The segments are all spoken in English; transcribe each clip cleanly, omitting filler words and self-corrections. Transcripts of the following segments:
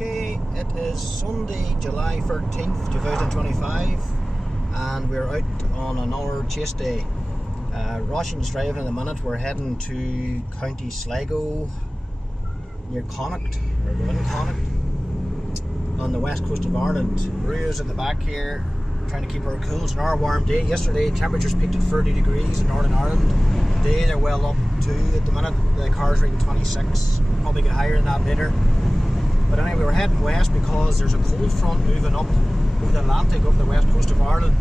Okay, it is Sunday, July 13th, 2025, and we're out on another chase day. Roisin's driving at the minute. We're heading to County Sligo, near Connacht, or within Connacht, on the west coast of Ireland. Rosse at the back here, trying to keep our cool. It's an hour warm day. Yesterday, temperatures peaked at 30 degrees in Northern Ireland. Today, they're well up to, at the minute, the car's reading 26. Probably get higher than that later. But anyway, we're heading west because there's a cold front moving up over the Atlantic, over the west coast of Ireland.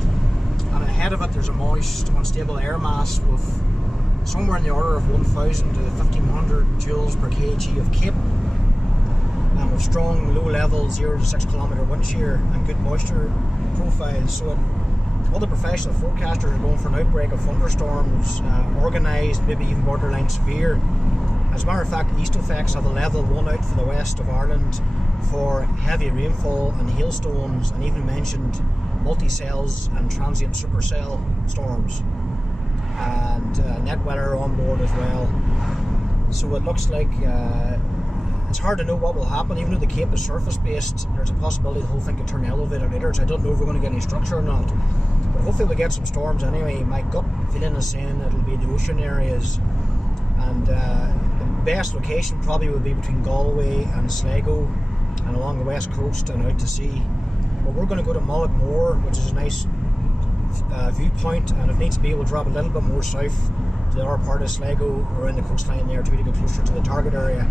And ahead of it, there's a moist, unstable air mass with somewhere in the order of 1,000 to 1,500 joules per kg of cape, and with strong low level 0 to 6 kilometre wind shear and good moisture profiles. So all the professional forecasters are going for an outbreak of thunderstorms, organised, maybe even borderline severe. As a matter of fact, ESTOFEX have a level 1 out for the west of Ireland for heavy rainfall and hailstones, and even mentioned multicells and transient supercell storms, and net weather on board as well. So it looks like it's hard to know what will happen. Even though the cape is surface based, there's a possibility the whole thing could turn elevated later, so I don't know if we're going to get any structure or not, but hopefully we'll get some storms anyway. My gut feeling is saying it'll be the ocean areas, and the best location probably will be between Galway and Sligo and along the west coast and out to sea. But we're going to go to Mullaghmore, which is a nice viewpoint, and if needs to be, we'll drop a little bit more south to the other part of Sligo around the coastline there too, to get closer to the target area.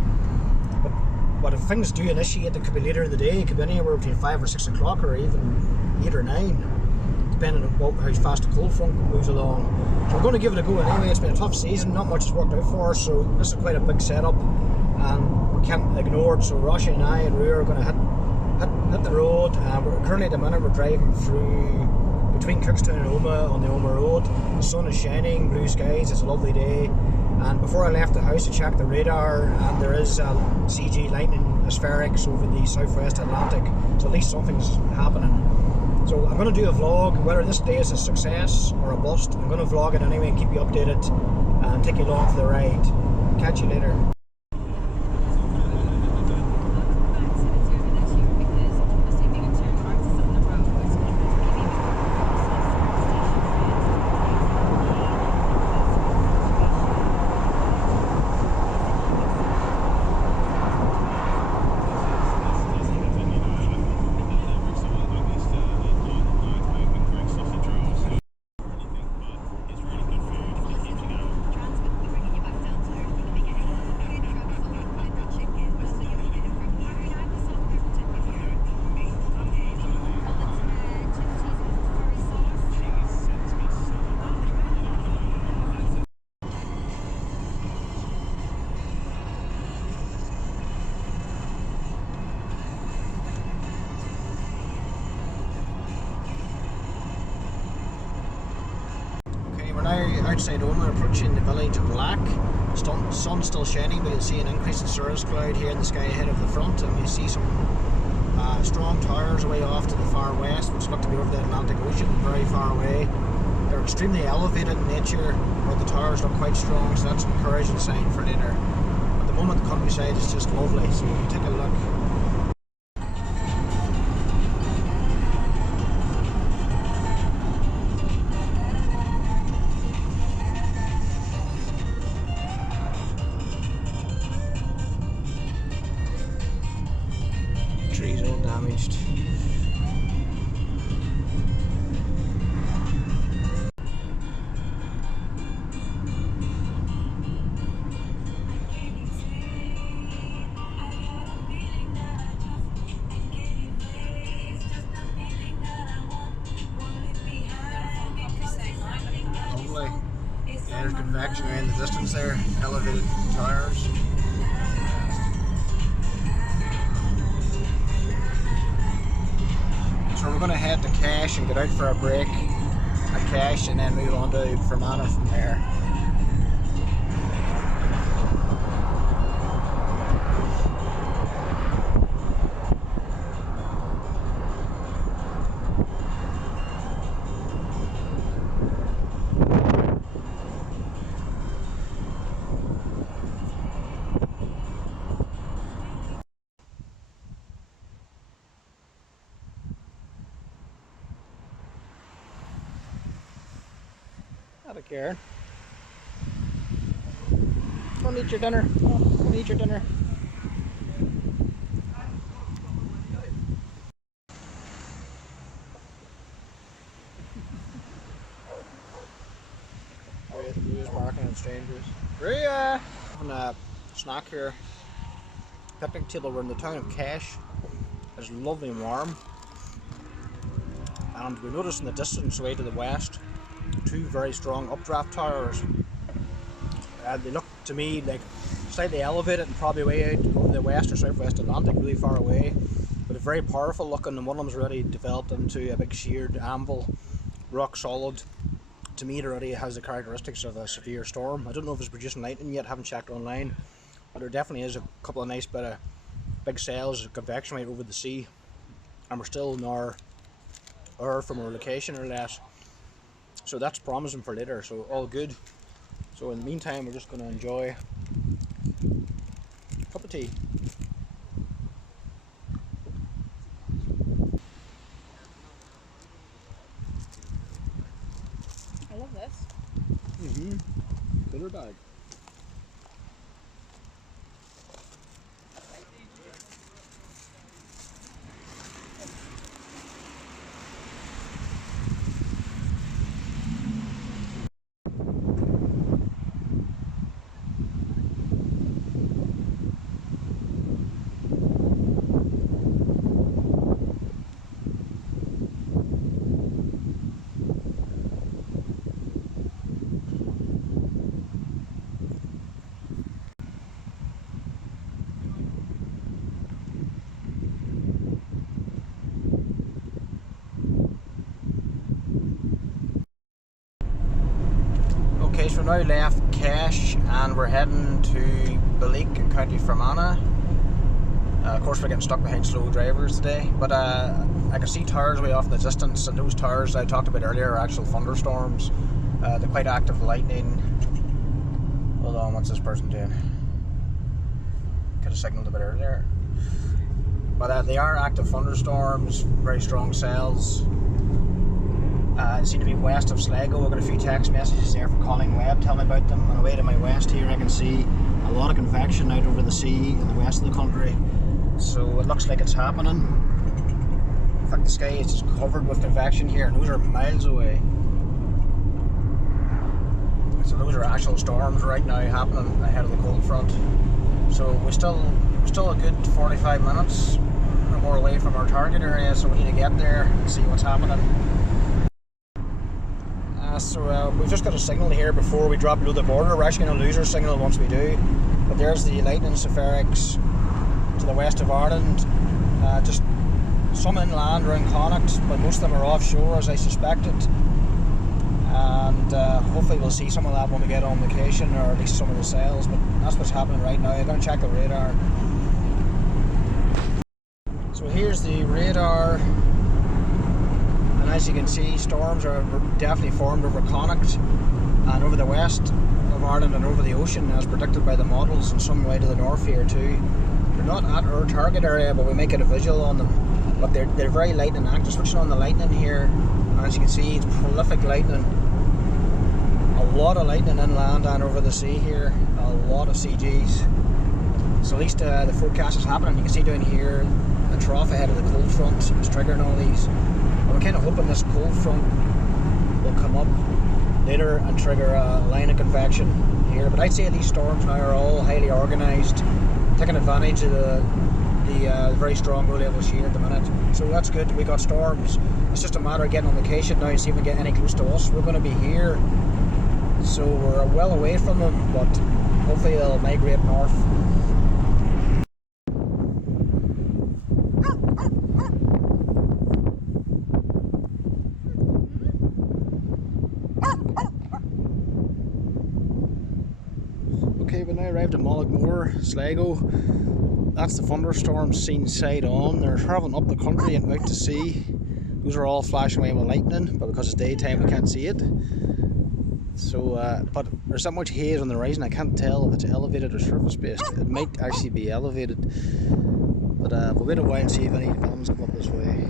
But if things do initiate, it could be later in the day. It could be anywhere between 5 or 6 o'clock, or even 8 or 9, depending on how fast the cold front moves along. So we're going to give it a go anyway. It's been a tough season, not much has worked out for us, so this is quite a big setup and we can't ignore it. So Rosse and I and Roisin are going to hit the road. We're currently at the minute we're driving through between Cookstown and Omagh on the Omagh road. The sun is shining, blue skies, it's a lovely day. And before I left the house, I checked the radar, and there is CG lightning aspherics over the southwest Atlantic, so at least something's happening. So I'm going to do a vlog, whether this day is a success or a bust. I'm going to vlog it anyway and keep you updated and take you along for the ride. Catch you later. Outside Omagh, approaching the village of Lack. Sun's still shining, but you'll see an increase in cirrus cloud here in the sky ahead of the front, and you see some strong towers away off to the far west, which look to be over the Atlantic Ocean, very far away. They're extremely elevated in nature, but the towers look quite strong, so that's an encouraging sign for later. At the moment, the countryside is just lovely, so you take a look. Trees all damaged. Lovely. Yeah, there's convection in the distance there, elevated towers. So we're going to head to Cash and get out for a break at Cash, and then move on to Fermanagh from there. Got it, Karen. Go and eat your dinner. Go and eat your dinner. Who's barking at strangers? Rhea! Having a snack here. Picnic table. We're in the town of Cash. It's lovely and warm. And we noticed in the distance away to the west two very strong updraft towers. They look to me like slightly elevated and probably way out over the west or southwest Atlantic, really far away, but very powerful looking, and one of them's already developed into a big sheared anvil, rock solid. To me it already has the characteristics of a severe storm. I don't know if it's producing lightning yet, haven't checked online, but there definitely is a couple of nice bit of big cells of convection right over the sea, and we're still an hour from our location or less, so that's promising for later, so all good. So in the meantime, we're just going to enjoy a cup of tea. I love this. Cooler bag. Okay, so we're now left Cash and we're heading to Balleek in County Fermanagh. Of course we're getting stuck behind slow drivers today, but I can see towers way off in the distance, and those towers I talked about earlier are actual thunderstorms. They're quite active lightning. Hold on, what's this person doing? Could have signalled a bit earlier. But they are active thunderstorms, very strong cells. Seem to be west of Sligo. I've got a few text messages there from Colin Webb telling me about them. On the way to my west here I can see a lot of convection out over the sea in the west of the country. So it looks like it's happening. In fact the sky is just covered with convection here, and those are miles away. So those are actual storms right now happening ahead of the cold front. So we're still a good 45 minutes or more away from our target area, so we need to get there and see what's happening. So we've just got a signal here before we drop below the border. We're actually going to lose our signal once we do. But there's the lightning ESTOFEX to the west of Ireland. Just some inland around Connacht, but most of them are offshore as I suspected. And hopefully we'll see some of that when we get on location, or at least some of the cells. But that's what's happening right now. I'm going to check the radar. So here's the radar. And as you can see, storms are definitely formed over Connacht and over the west of Ireland and over the ocean as predicted by the models, and some way to the north here too. They're not at our target area, but we may get a visual on them. But they're very lightning active. Switching on the lightning here, as you can see, it's prolific lightning. A lot of lightning inland and over the sea here. A lot of CGs. So at least the forecast is happening. You can see down here a trough ahead of the cold front is triggering all these. We're kind of hoping this cold front will come up later and trigger a line of convection here. But I'd say these storms now are all highly organised, taking advantage of the very strong low level shear at the minute. So that's good. We got storms. It's just a matter of getting on location now and see if we can get any close to us. We're going to be here, so we're well away from them, but hopefully they'll migrate north. Okay, we now arrived at Mullaghmore, Sligo. That's the thunderstorms seen side on. They're travelling up the country and out to sea. Those are all flashing away with lightning, but because it's daytime we can't see it. So, but there's so much haze on the horizon, I can't tell if it's elevated or surface based. It might actually be elevated, but we'll wait a while and see if any films come up this way.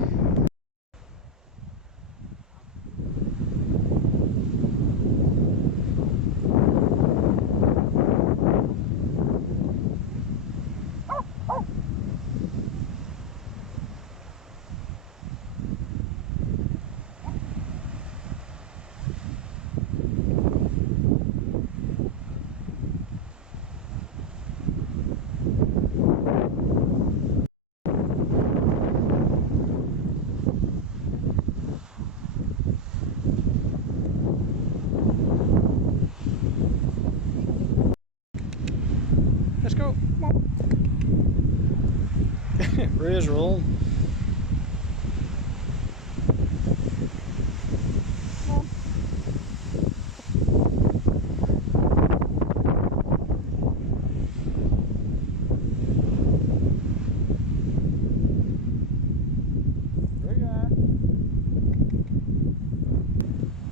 Let's go. Come on. Ray's rolling.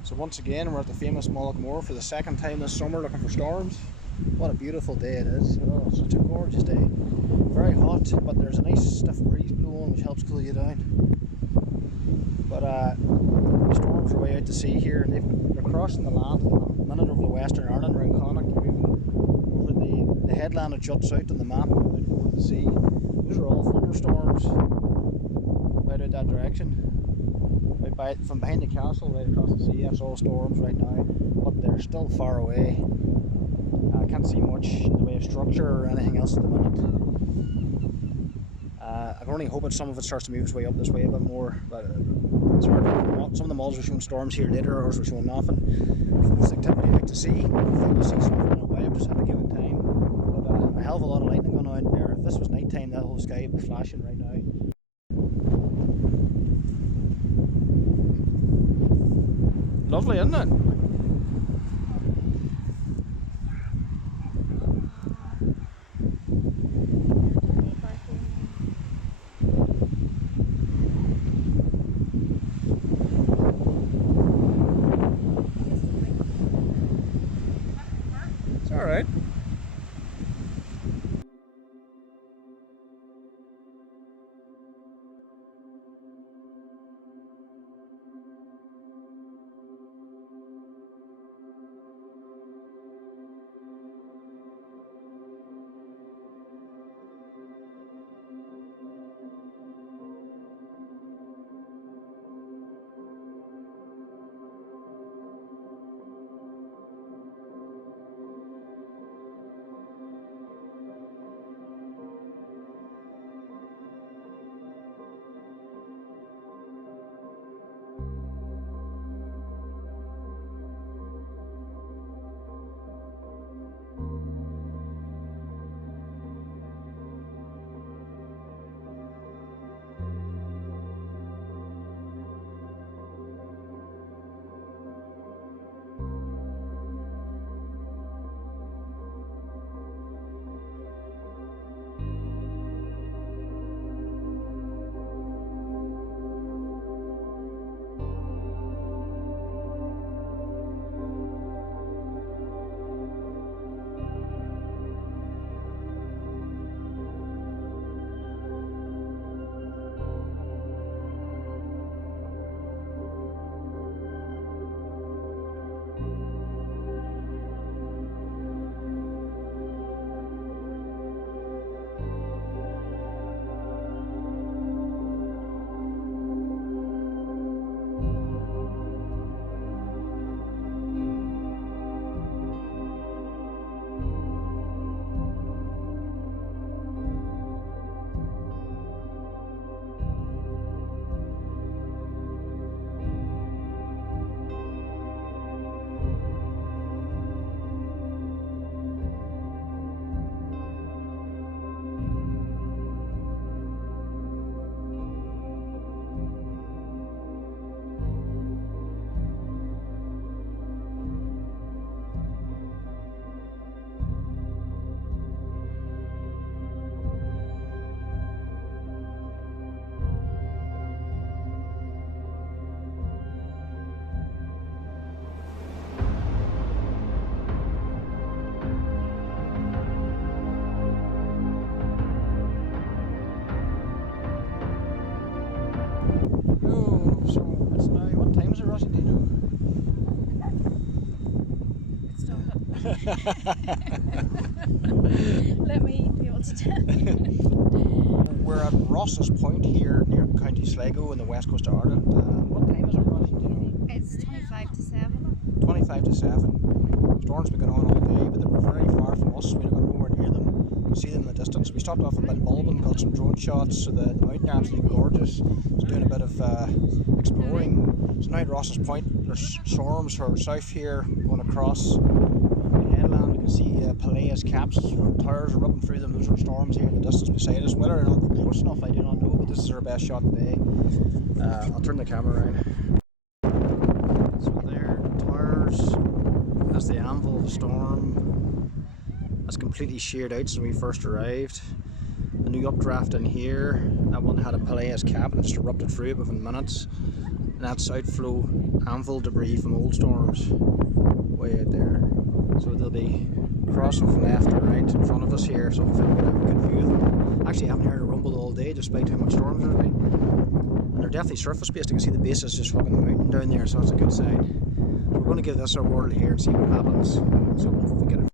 So once again we're at the famous Mullaghmore for the second time this summer looking for storms. What a beautiful day it is. Oh, such a gorgeous day. Very hot, but there's a nice stiff breeze blowing which helps cool you down. But the storms are way out to sea here. They're crossing the land at the minute over the Western Ireland around Connacht, moving over the headland that juts out on the map out over the sea. Those are all thunderstorms right out that direction. From behind the castle right across the sea, that's all storms right now, but they're still far away. I can't see much in the way of structure or anything else at the minute. I can only hope that some of it starts to move its way up this way a bit more, but it's hard to, some of the models are showing storms here later, ours are showing nothing. There's activity out to sea. Hopefully we'll see something in a way, I've just had to give it time. But a hell of a lot of lightning going on out there. If this was night time, that whole sky would be flashing right now. Lovely, isn't it? It's all right. Let me be able to tell you. We're at Rosse's Point here near County Sligo in the west coast of Ireland. What time is it, Ross? Do you know? It's 25 to 7. 25 to 7. Storms been going on all day, but they were very far from us. We got nowhere near them. You can see them in the distance. We stopped off at Benbulbin, got some drone shots. So the mountain are absolutely gorgeous. Just doing a bit of exploring. So now at Rosse's Point, there's storms for south here going across the headland. You can see the Peleus caps. Towers are rubbing through them. Those are storms here in the distance beside us. Whether or not they're close enough, I do not know, but this is our best shot today. I'll turn the camera around. So there, towers, that's the anvil of the storm. That's completely sheared out since we first arrived. The new updraft in here, that one had a Peleus cap and just erupted through it within minutes. And that's outflow anvil debris from old storms way out there. So they'll be crossing from left to right in front of us here, so hopefully we'll have a good view of them. Actually, I haven't heard a rumble all day despite how much storms there's been. And they're definitely surface based. You can see the base is just hugging the mountain down there, so that's a good sign. We're going to give this a whirl here and see what happens. So we'll hopefully get it.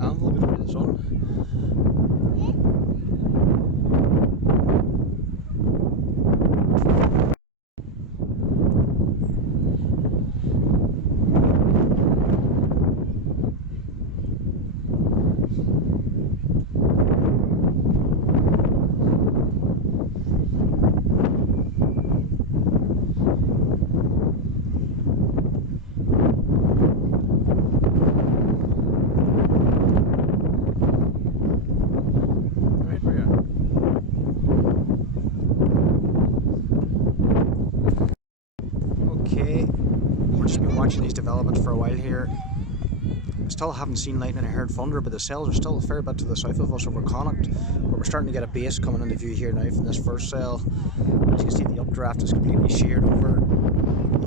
Anvil bit of the sun. Watching these developments for a while here. I still haven't seen lightning or heard thunder, but the cells are still a fair bit to the south of us over Connacht. But we're starting to get a base coming into view here now from this first cell. As you can see, the updraft is completely sheared over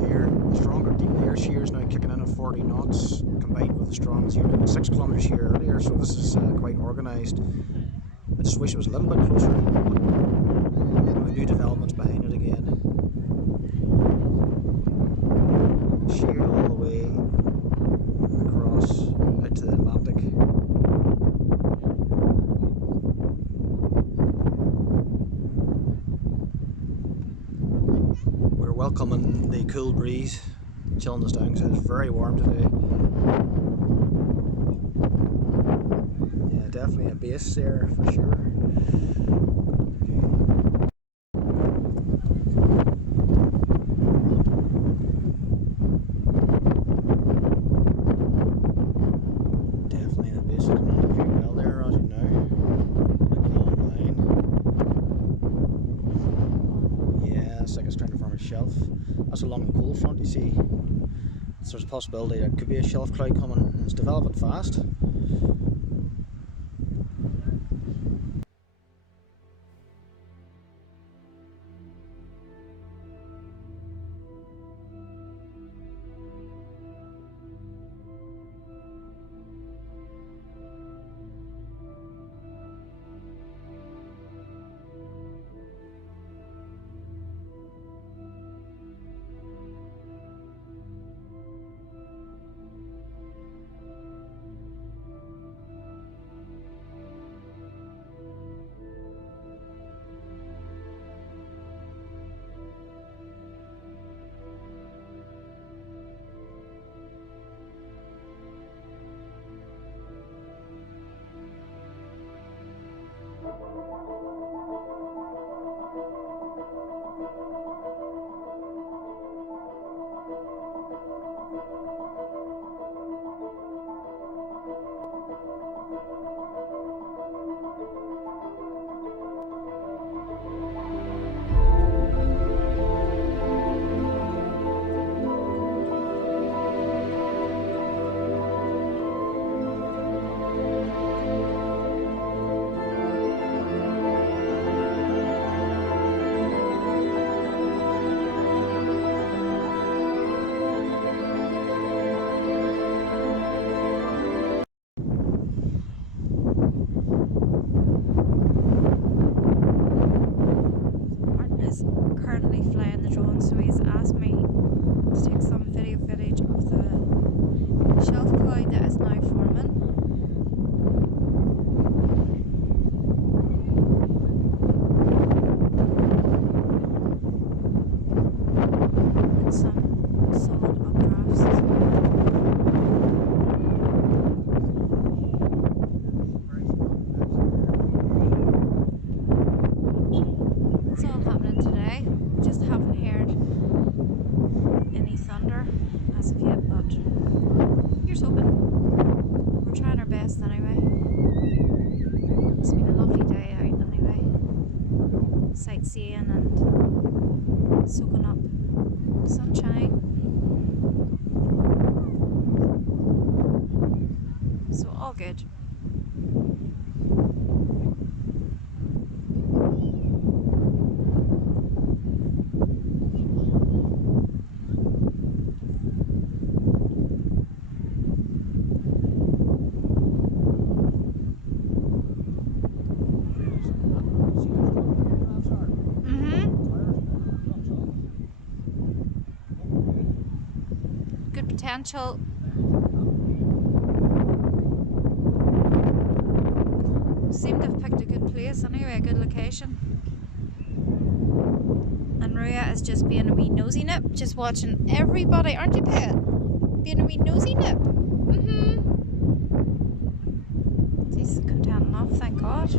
here. Stronger deep air shears now kicking in at 40 knots, combined with the strong 6 kilometre shear earlier, so this is quite organised. I just wish it was a little bit closer. New developments behind it again. Sheared all the way across out to the Atlantic. We're welcoming the cool breeze, chilling us down because it's very warm today. Yeah, definitely a base there for sure. Shelf. That's along the cold front, you see. So there's a possibility there could be a shelf cloud coming. It's developing fast. good. Good potential. Seem to have picked a good place anyway, a good location. And Maria is just being a wee nosy nip, just watching everybody, aren't you, Pet? Being a wee nosy nip. He's content enough, thank God.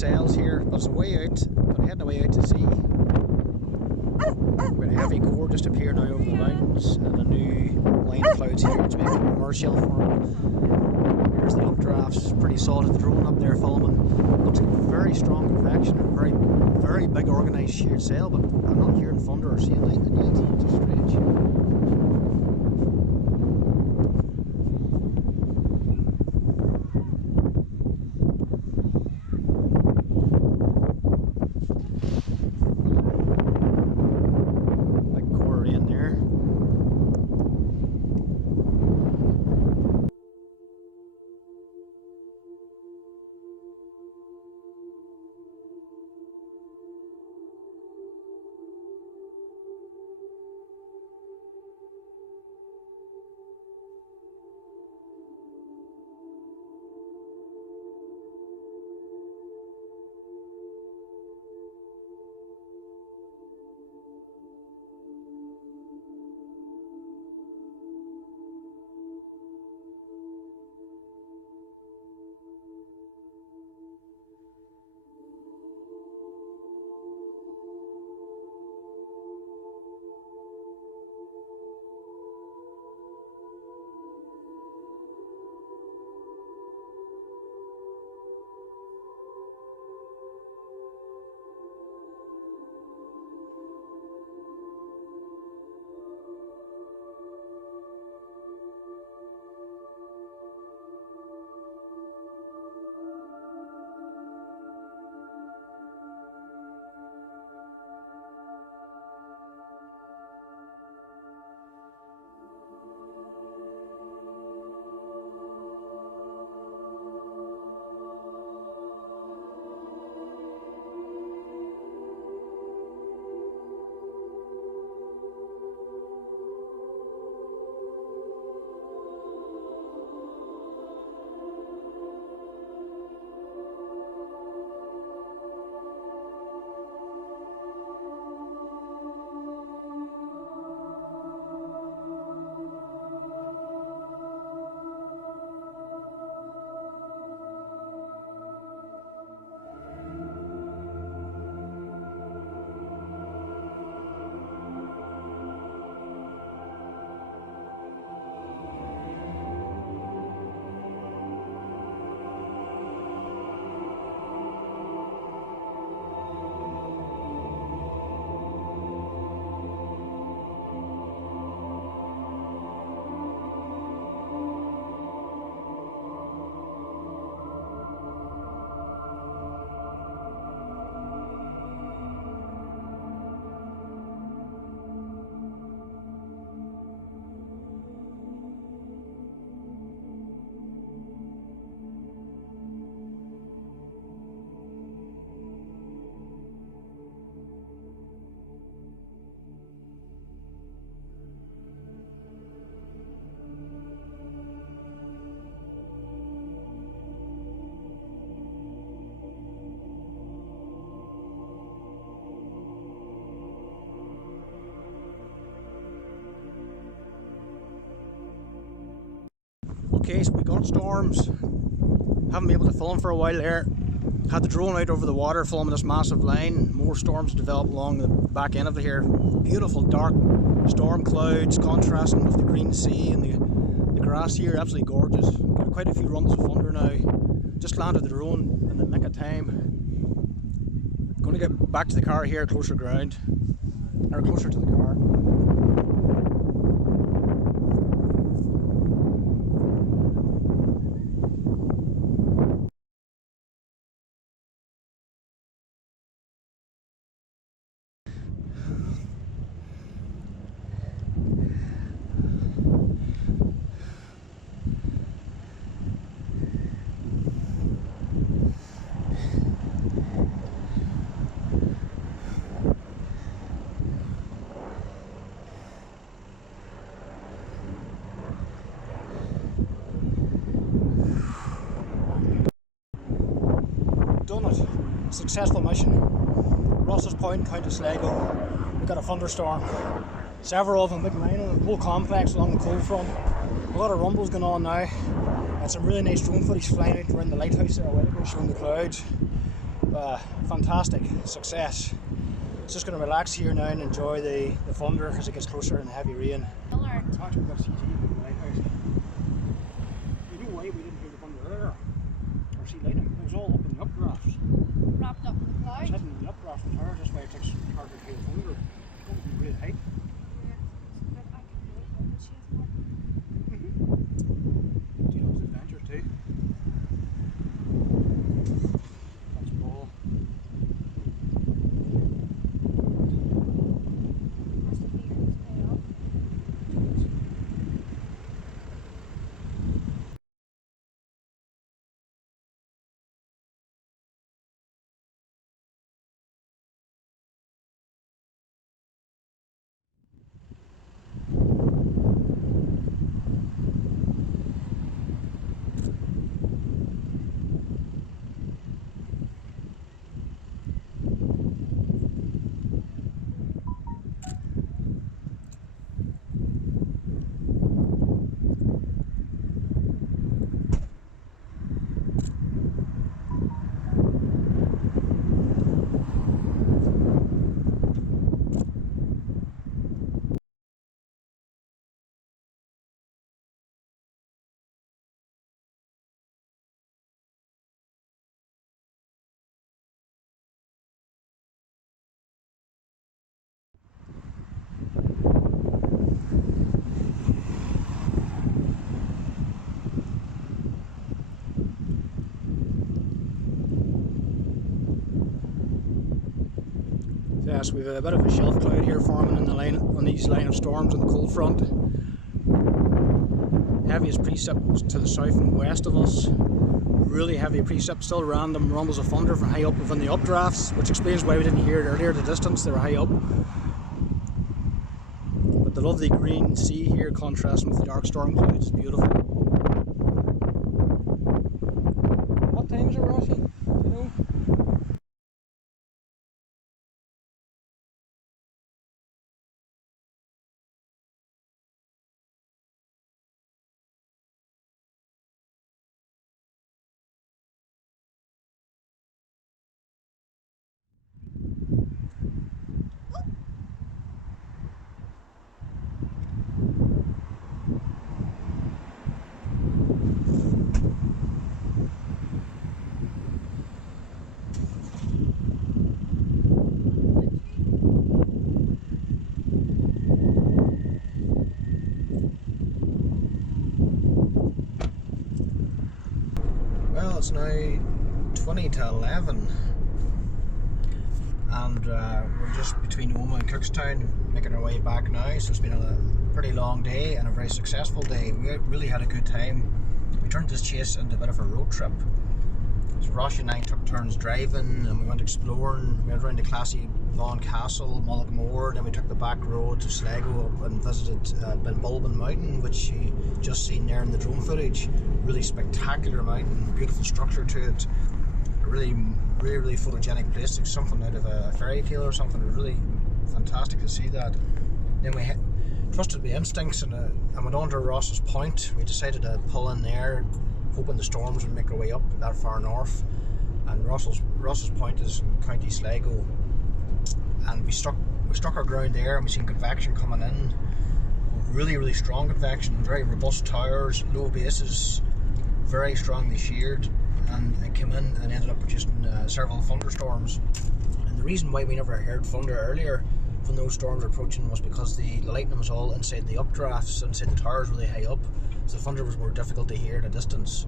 cells here, but it's a way out, but heading away out to sea. We've got a heavy core just up here now over the mountains, and a new line of clouds here which make a commercial form. Here's the updrafts, pretty solid drone up there filming. Looks like a very strong convection and very big organised sheared cell, but I'm not hearing thunder or seeing lightning yet. It's just strange. Okay, so we got storms. Haven't been able to film for a while there. Had the drone out over the water filming this massive line. More storms develop along the back end of it here. Beautiful dark storm clouds contrasting with the green sea, and the grass here, absolutely gorgeous. Got quite a few rumbles of thunder now. Just landed the drone in the nick of time. Going to get back to the car here, closer ground, or closer to the car. Done it. Successful mission. Rosse's Point, County Sligo. We got a thunderstorm. Several of them, big line on the whole complex along the cold front. A lot of rumbles going on now. And some really nice drone footage flying out around the lighthouse there a while ago, showing the clouds. Fantastic success. Just going to relax here now and enjoy the thunder as it gets closer and the heavy rain. Actually, we've got CT in the lighthouse. You know why we didn't hear the thunder earlier? Or see lighting? It was all up in the updraughts. Wrapped up in the It's clouds. hidden in the updraught from towers, that's why it takes harder to hear the thunder. It's going to be really high. She loves adventure too. That's cool. Yes, we've a bit of a shelf cloud here forming in the line on these line of storms on the cold front. Heaviest precip was to the south and west of us. Really heavy precip, still random rumbles of thunder from high up within the updrafts, which explains why we didn't hear it earlier at the distance. They were high up. But the lovely green sea here contrasting with the dark storm clouds is beautiful. What time is it, Rosse? Do you know? Well, it's now 20 to 11 and we're just between Oma and Cookstown making our way back now, so it's been a pretty long day and a very successful day. We really had a good time. We turned this chase into a bit of a road trip. So Rosse and I took turns driving and we went exploring. We went around the classy Vaughan Castle, Mullaghmore, then we took the back road to Sligo up and visited Benbulbin mountain, which you just seen there in the drone footage. Really spectacular mountain, beautiful structure to it. A really photogenic place. It's something out of a fairy tale or something. Really fantastic to see that. Then we trusted my instincts and I went on to Rosse's Point. We decided to pull in there, hoping the storms would make their way up that far north. And Rosse's Point is in County Sligo, and we struck our ground there, and we seen convection coming in, really strong convection, very robust towers, low bases, very strongly sheared, and it came in and ended up producing several thunderstorms. And the reason why we never heard thunder earlier when those storms were approaching was because the lightning was all inside the updraughts, inside the towers really high up, so the thunder was more difficult to hear at a distance.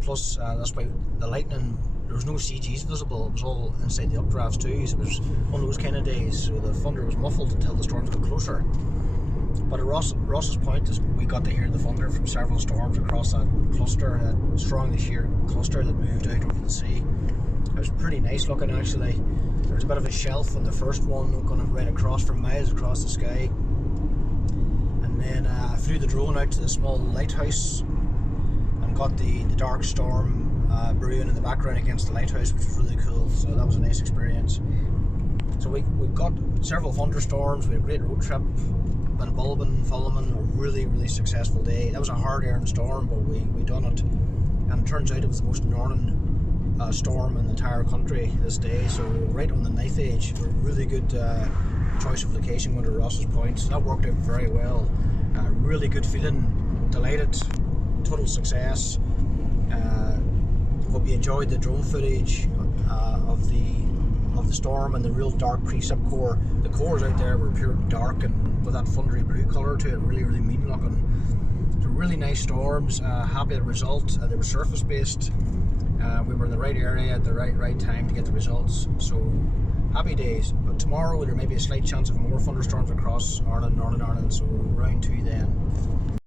Plus that's why the lightning, there was no CGs visible, it was all inside the updrafts too, so it was one of those kind of days, so the thunder was muffled until the storms got closer. But at Rosse's Point, we got to hear the thunder from several storms across that cluster, that strongly sheared cluster that moved out over the sea. It was pretty nice looking actually. There was a bit of a shelf on the first one going right across for miles across the sky. And then I flew the drone out to the small lighthouse and got the dark storm brewing in the background against the lighthouse, which was really cool, so that was a nice experience. So we got several thunderstorms, we had a great road trip. Benbulbin, Fulham, a really successful day. That was a hard-earned storm, but we done it, and it turns out it was the most northern storm in the entire country this day, so right on the knife edge. A really good choice of location going to Rosse's Point, so that worked out very well. Really good feeling, delighted, total success. Hope you enjoyed the drone footage of the storm and the real dark precip core. The cores out there were pure dark and with that thundery blue colour to it, really mean looking. So really nice storms. Happy with the result. They were surface based. We were in the right area at the right time to get the results. So happy days. But tomorrow there may be a slight chance of more thunderstorms across Ireland, Northern Ireland. So round 2 then.